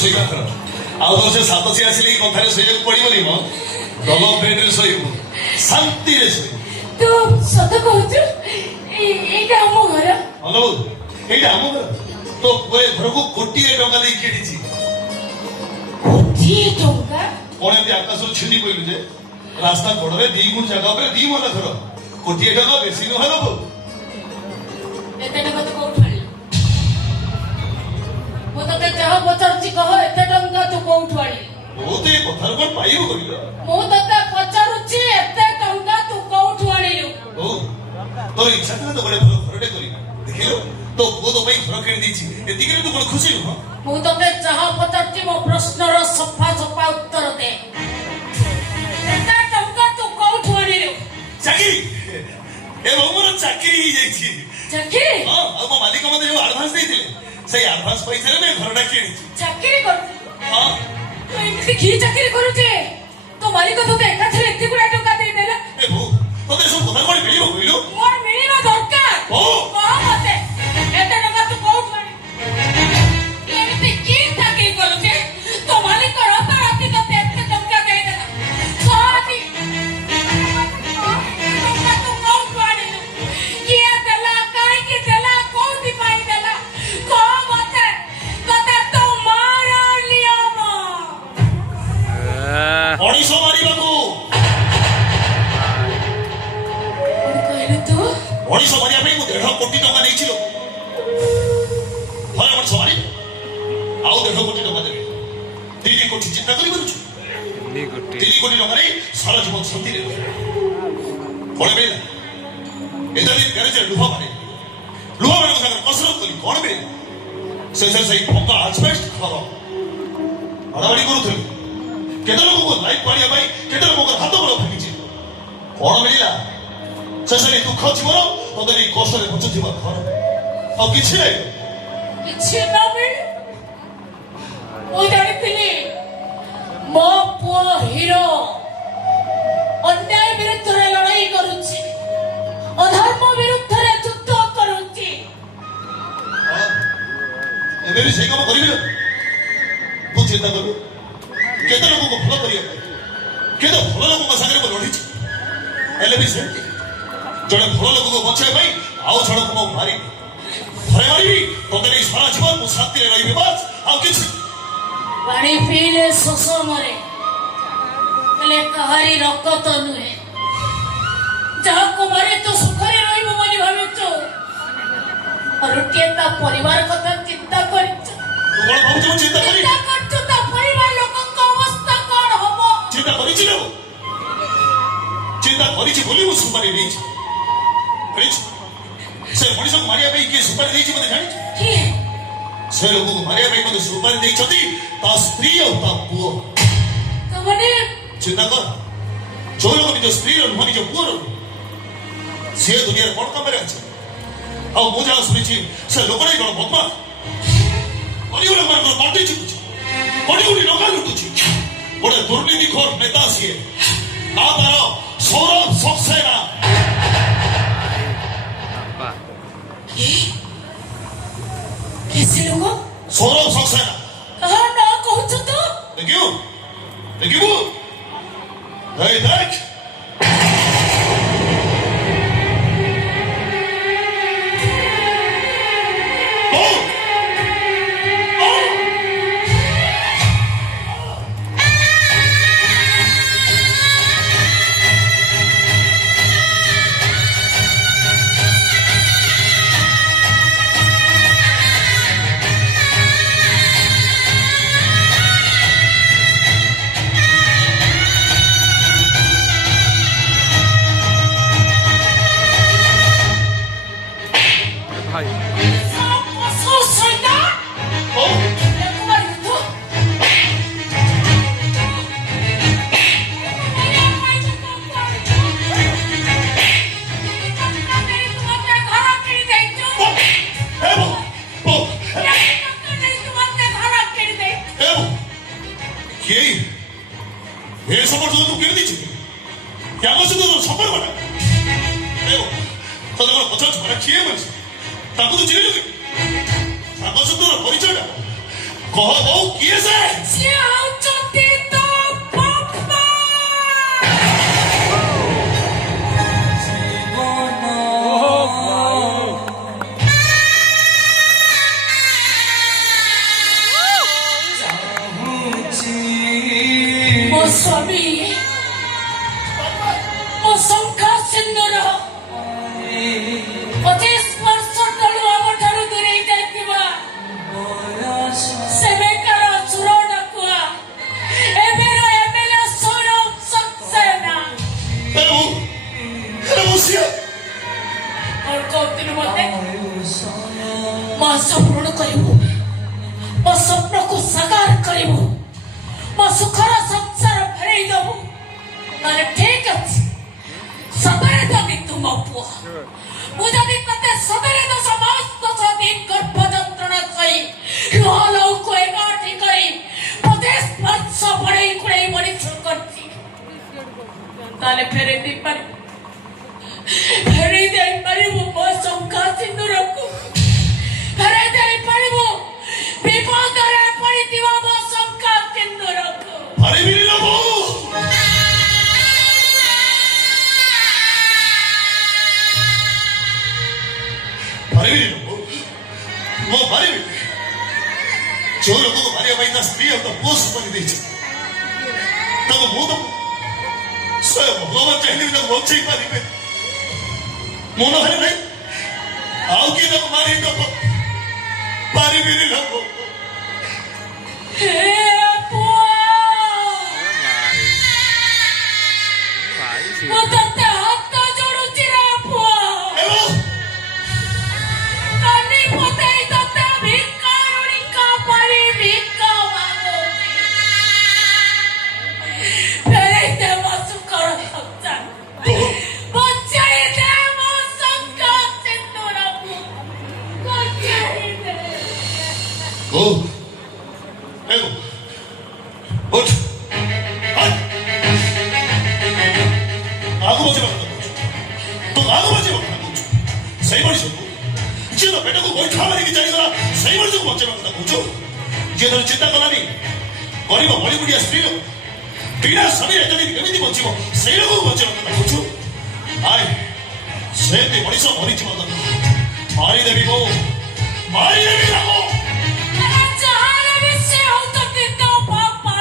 ଶୋଇବା ଘର ଆଉ ତ ସେ ସାତଶୀ ଆସିଲେ ଏଇ କଥାରେ ଶୋଇବାକୁ ପଡିବନି ମ ଡବଲ ବେଡରେ ଶୋଇବୁ ଶାନ୍ତିରେ ଶୋଇବୁ। ତୁ ସତ କହୁଛୁ? ଏଇଟା ଆମ ଘର? ହଲୋ ଏଇଟା ଆମ ଘର। ତୋ ପୁଅ ଏ ଘରକୁ କୋଟିଏ ଟଙ୍କା ଦେଇ କିଣିଛି। କୋଟିଏ ଟଙ୍କା? କଣ ଏମିତି ଆକାଶରୁ ଛିଣ୍ଡି ପଇଲୁ ଯେ ରାସ୍ତା କଡରେ 2 ଗୁଣ୍ଠ ଜାଗା ଉପରେ 2 ମହଲା ଘର କୋଟିଏ ଟଙ୍କା ବେଶୀ ନୁହେଁ ଲୋ। ଏତେ ଟଙ୍କା ତୁ କୋଉଠୁ ଆଣିଲୁ? ମୁଁ ତତେ ଯାହା ପଚାରୁଛି କହ, ଏତେ ଟଙ୍କା ତୁ କୋଉଠୁ ଆଣିଲୁ? ମୁଁ ତ ଏ କଥାରୁ କଣ ପାଇବୁ କହିଲ? ମୁଁ ତତେ ପଚାରୁଛି ଏତେ ଟଙ୍କା ତୁ କୋଉଠୁ ଆଣିଲୁ? ହଉ ତୋର ଇଚ୍ଛା ଥିଲା ତ ଗୋଟେ ଭଲ ଘରଟେ କରିବୁ ଦେଖିଲୁ ତୋ ପୁଅ ତୋ ପାଇଁ ଘର କିଣି ଦେଇଛି ଏତିକିରେ ତୁ କଣ ଖୁସି ନୁହଁ? ମୁଁ ତତେ ଯାହା ପଚାରୁଛି ମୋ ପ୍ରଶ୍ନର ସଫା ସଫା ଉତ୍ତର ଦେ। ଏତେ ଟଙ୍କା ତୁ କୋଉଠୁ ଆଣିଲୁ? ଚାକିରି ଏବଂ ମୋର ଚାକିରି ହେଇଯାଇଛି। ଚାକିରି? ହଁ ଆଉ ମୋ ମାଲିକ ମତେ ଯୋଉ ଆଡଭାନ୍ସ ଦେଇଥିଲେ ସେଇ ଆଡଭାନ୍ସ ପଇସାରେ ମୁଁ ଘରଟା କିଣିଛି। ଚାକିରି କରୁଛୁ? ହଁ। ତୁ ଏମିତି କି ଚାକିରି କରୁଛେ? ତୋ ମାଲିକ ତୋତେ ଏକାଥରେ ଏତେ ଗୁଡା ଟଙ୍କା ଦେଇଦେଲା? ଏ ବୋଉ ତୋତେ ସବୁ କଥା କଣ ମିଳିବ କହିଲୁ? ମୋର ମିଳିବା ଦରକାର। କହ ମତେ ଏତେ ଟଙ୍କା ତୁ କୋଉଠୁ ଆଣିଲୁ? ଏମିତି କି ଚାକିରି କରୁଛେ ତୋ ମାଲିକ ରାତାରାତି ତୋତେ ଏତେ ଟଙ୍କା ଦେଇଦେଲା? କହନି ଟଙ୍କା ତୁ କୋଉଠୁ ଆଣିଲୁ? କିଏ ଦେଲା? କାହିଁକି ଦେଲା? କୋଉଥିପାଇଁ ଦେଲା? କହ ମତେ। ତତେ ତୋ ମାର ନିୟମ ମଣିଷ ମାରିବାକୁ କହିଲୁ ତୁ? ମଣିଷ ମାରିବା ପାଇଁ ମୁଁ 1.5 କୋଟି ଟଙ୍କା ନେଇଛି ଲୋ। ମଣିଷ ମାରି ଆଉ 1.5 କୋଟି ଟଙ୍କା ଦେବି। 3 କୋଟି ଚିନ୍ତା କରିପାରୁଛୁ? 3 କୋଟି ଟଙ୍କାରେ ସାରା ଜୀବନ ଶାନ୍ତିରେ ରହିବ। କଣ ମିଳିଲା? ଏତେ ଦିନ ଗ୍ୟାରେଜରେ ଲୁହା ମାରେ ଲୁହା ମାନଙ୍କ ସାଙ୍ଗରେ କସରତ କଲି କଣ ମିଳିଲା? ସେଇ ପକ୍କା ଆଜବେଷ୍ଟ ଘର ବାଡାବାଡି କରୁଥିଲି। କେତେ ଲୋକଙ୍କୁ ଲାଇଫ ପାଣିବା ପାଇଁ କେତେ ଲୋକଙ୍କର ହାତ ଗୋଡ ଭାଙ୍ଗିଛି। କଣ ମିଳିଲା? ଶେଷରେ ଦୁଃଖ ଜୀବନ ତତେ ଏଇ କଷ୍ଟରେ ବଞ୍ଚୁଥିବା ଘର ଆଉ କିଛି ନାହିଁ। କିଛି ନ ମିଳୁ ମୁଁ ଜାଣିଥିଲି ମୋ ପୁଅ ହିରୋ ଅନ୍ୟାୟ ବିରୁଦ୍ଧରେ ଲଢାଇ କରୁଛି, ଅଧର୍ମ ବିରୁଦ୍ଧରେ ଯୁଦ୍ଧ କରୁଛି। ଏବେ ବି ସେଇ କାମ କରିବି ନା? ତୁ ଚିନ୍ତା କରିବୁ କେତେ ଲୋକଙ୍କୁ ଭଲ କରିବା ପାଇଁ କେତେ ଭଲ ଲୋକଙ୍କ ସାଙ୍ଗରେ ମୁଁ ଲଢିଛି। ହେଲେ ବି ସେମିତି ଜଣେ ଭଲ ଲୋକଙ୍କୁ ବଞ୍ଚାଇବା ପାଇଁ ଆଉ ଜଣକୁ ମୁଁ ମାରିବି। ଥରେ ମାରିବି ତତେ ନେଇ ସାରା ଜୀବନ ମୁଁ ଶାନ୍ତିରେ ରହିବି ବାସ୍ ଆଉ କିଛି। ପାଣି ପିଇଲେ ଶୋଷ ମରେ, ହେଲେ କାହାରି ରକତ ନୁହେଁ। ଯାହାକୁ ମାରି ତୁ ସୁଖରେ ରହିବୁ ବୋଲି ଭାବୁଛୁ, ରୁଟିଏ ତା ପରିବାର କଥା ଚିନ୍ତା କରିଛୁ? ତୁ କଣ ଭାବୁଛୁ ମୁଁ ଚିନ୍ତା କରିବି? ଚିନ୍ତା କରୁଛୁ ତା ପରିବାର ଲୋକଙ୍କ ଅବସ୍ଥା କଣ ହବ? ଚିନ୍ତା କରିଛି ନା? ଚିନ୍ତା କରିଛି ବୋଲି ମୁଁ ସୁପାରି ଦେଇଛି। ସେ ମଣିଷକୁ ମାରିବା ପାଇଁ କିଏ ସୁପାରି ଦେଇଛି ମତେ ଜାଣିଛୁ? କିଏ? ସେ ଲୋକକୁ ମାରିବା ପାଇଁ ମତେ ସୁପାରି ଦେଇଛନ୍ତି ତା ସ୍ତ୍ରୀ ଆଉ ତା ପୁଅ। ତାମାନେ ଚିନ୍ତା କର ଯୋଉ ଲୋକ ନିଜ ସ୍ତ୍ରୀର ନୁହଁ ନିଜ ପୁଅର ସିଏ ଦୁନିଆରେ କଣ କାମରେ ଅଛି? ଆଉ ମୁଁ ଯାହା ଶୁଣିଛି ସେ ଲୋକଟା କଣ ବଦମାସ କୋଟି ମାନଙ୍କର ପାଟି ଚିପୁଛି, କୋଟି ଟଙ୍କା ଲୁଟୁଛି। ଗୋଟେ ଦୁର୍ନୀତିଖୋର ନେତା ସିଏ। ନା ତାର ସୌରଭ ସକ୍ସେନା। कैसे लोगों? सौरभ सक्सेना। कहाँ ना कहूँ तो? देखियो देख कह बहु किए से ସିଏ ହଉଛନ୍ତି ତୋ ବାପା। ମୋ ସ୍ୱାମୀ ମୋ ଶଙ୍ଖା ସିନ୍ଦୁର 25 ବର୍ଷ ତଳୁ ଆମଠାରୁ ଦୂରେଇ ଯାଇଥିବା ସେବେକାର ସୁର ଡାକୁଆ ଏବେର ଏମଏଲଏ ସୌରଭ ସକ୍ସେନା। କଣ କହୁଥିଲୁ ମତେ? ମୋ ଆଶା ପୂରଣ କରିବୁ, ମୋ ସ୍ୱପ୍ନକୁ ସାକାର କରିବୁ, ମୋ ସୁଖର ସଂସାର ଫେରେଇ ଦବୁ, ତାହେଲେ ଠିକ ଅଛି। ସତରେ ଯଦି ତୁ ମୋ ପୁଅ, ମୁଁ ଯଦି ତତେ ସତରେ 10 ଦିନ ଗର୍ଭ ଯନ୍ତ୍ରଣା ସହି ଲୁହ ଲହୁକୁ ଏକାଠି କରି 25 ବର୍ଷ ବଢେଇ କୁଢେଇ ମଣିଷ କରିଛି, ତାହେଲେ ଫେରେଇ ଦେଇପାରିବୁ, ଫେରେଇ ଦେଇପାରିବୁ ମୋ ଶଙ୍ଖା ସିନ୍ଦୁରକୁ, ଫେରେଇ ଦେଇପାରିବୁ ବିପଦରେ ପଡିଥିବା ମୋ ଶଙ୍ଖା ସିନ୍ଦୁରକୁ। ପାରିବିନି ଲୋ ବୋଉ, ପାରିବିନି ଲୋ ବୋଉ, ମୁଁ ପାରିବିନି। ଯୋଉ ଲୋକକୁ ମାରିବା ପାଇଁ ତା ସ୍ତ୍ରୀ ଆଉ ତା ପୁଅ ସମ୍ପତ୍ତି ଦେଇଛି, ତାକୁ ମୁଁ ତ ସ୍ୱୟଂ ଭଗବାନ ଚାହିଁଲେ ବି ତାକୁ ବଞ୍ଚେଇ ପାରିବେ। ମୁଁ ନହେଲେ ନାହିଁ ଆଉ କିଏ ତାକୁ ମାରି ଦବ? ପାରିବିନି ଲୋ ବୋଉ। ହେ ପୁଅ, ମୁଁ ତତେ ହାତ ଯୋଡୁଛି ରେ ପୁଅ, କାନି ପତେଇ ତତେ ଭିକାରୁଣିଙ୍କ ପରି ଭିକ ମାଗୁଛି। ଫେରେଇ ଦେ ମୋ ସୁଖର ସଂସାର, ବଞ୍ଚେଇ ଦେ ମୋ ଶଙ୍ଖା ସିନ୍ଦୁରକୁ, ବଞ୍ଚେଇ ଦେ। ବୋଉ, ଏ ବୋଉ, ଉଠ, ହଟ୍। ଆଗୁ ବସିବା କଥା କହୁଛୁ, ତୁ ଆଗୁ ବସିବା କଥା କହୁଛୁ। ସେଇ ମଣିଷକୁ ଯିଏ ତ ପେଟକୁ ଗୋଇଠା ମାରିକି ଚାଲିଗଲା, ସେଇ ମଣିଷକୁ ବଞ୍ଚେଇବା କଥା କହୁଛୁ। ଯିଏ ଧର ଚିନ୍ତା କଲାନି ଗରିବ ବଳିବୁଡିଆ ସ୍ତ୍ରୀ ଲୋକ ବିନା ସ୍ୱାମୀରେ ଯଦି କେମିତି ବଞ୍ଚିବ, ସେଇ ଲୋକକୁ ବଞ୍ଚେଇବା କଥା କହୁଛୁ। ଆଏ ସେମିତି ମଣିଷ ମରିଯିବ କଥା, ମାରିଦେବି ବୋଉ, ମାରିଦେବି ତାକୁ। ଯାହାହେଲେ ବି ସେ ହଉଛନ୍ତି ତୋ ବାପା।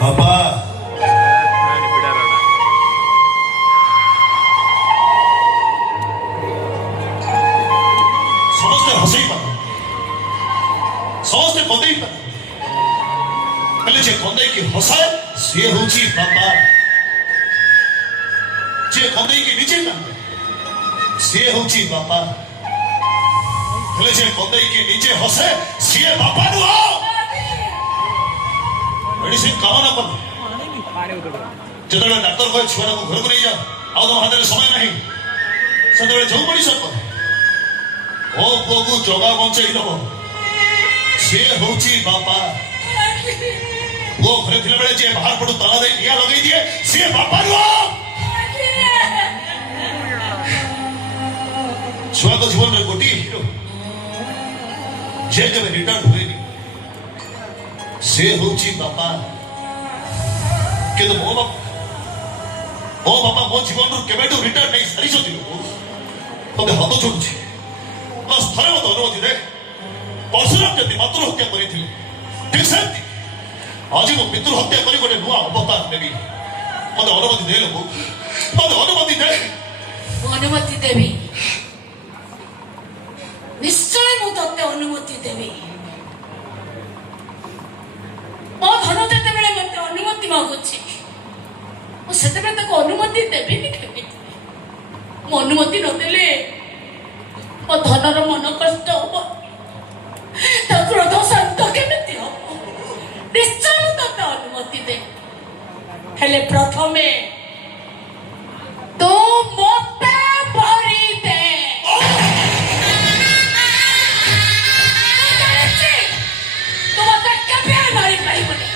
ବାପା, ସମସ୍ତେ ହସେଇ ପାରନ୍ତି, ସମସ୍ତେ କନ୍ଦେଇ ପାରନ୍ତି, ହେଲେ ଯିଏ କନ୍ଦେଇକି ହସାଏ ସିଏ ହଉଛି ବାପା। ଯିଏ କନ୍ଦେଇକି ନିଜେ କାନ୍ଦେ ସିଏ ହଉଛି ବାପା, ହେଲେ ଯିଏ କନ୍ଦେଇକି ନିଜେ ହସେ ସିଏ ବାପା ନୁହଁ। ମେଡିସିନ କାମ ନ କଲେ ଯେତେବେଳେ ଡାକ୍ତର କହେ ଛୁଆଟାକୁ ଘରକୁ ନେଇଯା, ଆଉ ତମ ହାତରେ ସମୟ ନାହିଁ, ସେତେବେଳେ ଯୋଉ ମଣିଷ କହେ ଓ ପୁଅକୁ ଜଗା ବଞ୍ଚେଇ ଦବ, ସିଏ ହଉଛି ବାପା। ପୁଅ ଘରେ ଥିଲାବେଳେ ଯିଏ ବାହାର ପଟୁ ତାଲା ଦେଇ ନିଆଁ ଲଗେଇ ଦିଏ ସିଏ ବାପା ନୁହଁ। ଛୁଆଙ୍କ ଜୀବନରେ ଗୋଟିଏ ହିରୋ ଯେ କେବେ ରିଟର୍ନ ହୁଏନି, ସେ ହଉଛି ବାପା। କିନ୍ତୁ ମୋ ବାପା ମୋ ଜୀବନରୁ କେବେଠୁ ରିଟର୍ନ ନେଇ ସାରିଛନ୍ତି। ତତେ ହାତ ଛୁଟୁଛି, ବାସ୍ ଥରେ ମତେ ଅନୁମତି ଦେ। ପରଶୁରାମ ଯେମିତି ମାତୃ ହତ୍ୟା କରିଥିଲେ, ଠିକ ସେମିତି ଆଜି ମୁଁ ପିତୃ ହତ୍ୟା କରି ଗୋଟେ ନୂଆ ଅବତାର ନେବି। ମତେ ଅନୁମତି ଦେ ଲୋକ, ମତେ ଅନୁମତି ଦେ। ଅନୁମତି ଦେବି, ନିଶ୍ଚୟ ମୁଁ ତତେ ଅନୁମତି ଦେବି। ମୋ ଧନ ଯେତେବେଳେ ମତେ ଅନୁମତି ମାଗୁଛି, ମୁଁ ସେତେବେଳେ ତାକୁ ଅନୁମତି ଦେବିନି କେମିତି? ମୁଁ ଅନୁମତି ନଦେଲେ ମୋ ଧନର ମନ କଷ୍ଟ ହବ, ତା କ୍ରୋଧ ଶାନ୍ତ କେମିତି ହବ? ନିଶ୍ଚୟ ମୁଁ ତତେ ଅନୁମତି ଦେବି, ହେଲେ ପ୍ରଥମେ ତୁ ମତେ ଭରି ଦେ। ତୁ ମତେ କେବେ ମାରି ପାରିବୁନି,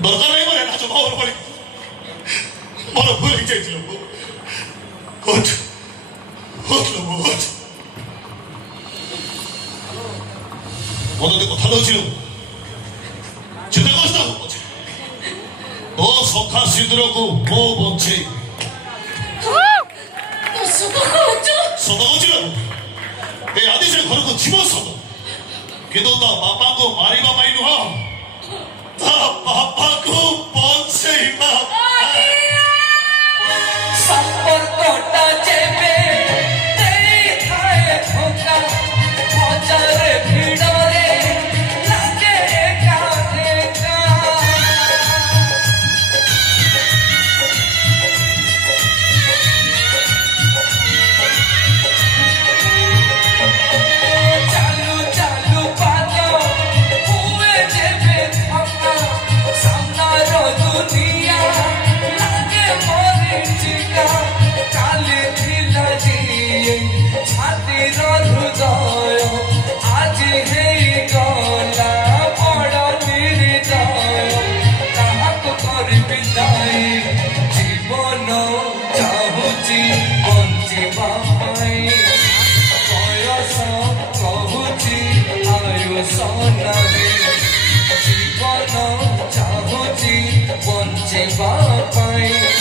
ଦରକାର ନାହିଁ ମୋର ନାଚ ଭାବର ଭଳି ମୋର ଭୁଲ ହେଇଯାଇছিল ହୋଟ ହୋଟ ହୋଟ ମୋତେ କଥା ଦଉছিল ଚିନ୍ତା କଷ୍ଟ ହବ ପଛେ ତୋ ସଖା ସିନ୍ଦୁରକୁ ମୁଁ ବଞ୍ଚେଇ ସତ କହୁଛୁ ସତ କହୁଛି ଏ ଆଦି ସେ ଘରକୁ ଯିବ ସତ କିନ୍ତୁ ତା ବାପାକୁ ମାରିବା ପାଇଁ ନୁହଁ ତା ବାପାକୁ ବଞ୍ଚେଇବା ସମ୍ପର୍କଟା ଯେବେ ଦେଇଥାଏ ଧୋକା ହଜାରେ ଭିଡ଼ରେ ଲାଗେ ଏକା ଏକା ଚାଲୁ ଚାଲୁ ପାଦ ହୁଏ ଯେବେ ଥକା ସାମ୍ନାର ଦୁନିଆ ଲାଗେ ମରିଚିକା କାଲି ଥିଲା ଯିଏ ଛାତିର ହୃଦୟ ଆଜି ହେଇଗଲା ବଡ଼ ନିର୍ଦୟ କାହାକୁ କରିବି ଦାୟୀ ଜୀବନ ଚାହୁଁଛି ବଞ୍ଚିବା ପାଇଁ ବୟସ କହୁଛି ଆୟୁଷ ନାହିଁ ଜୀବନ ଚାହୁଁଛି ବଞ୍ଚିବା ପାଇଁ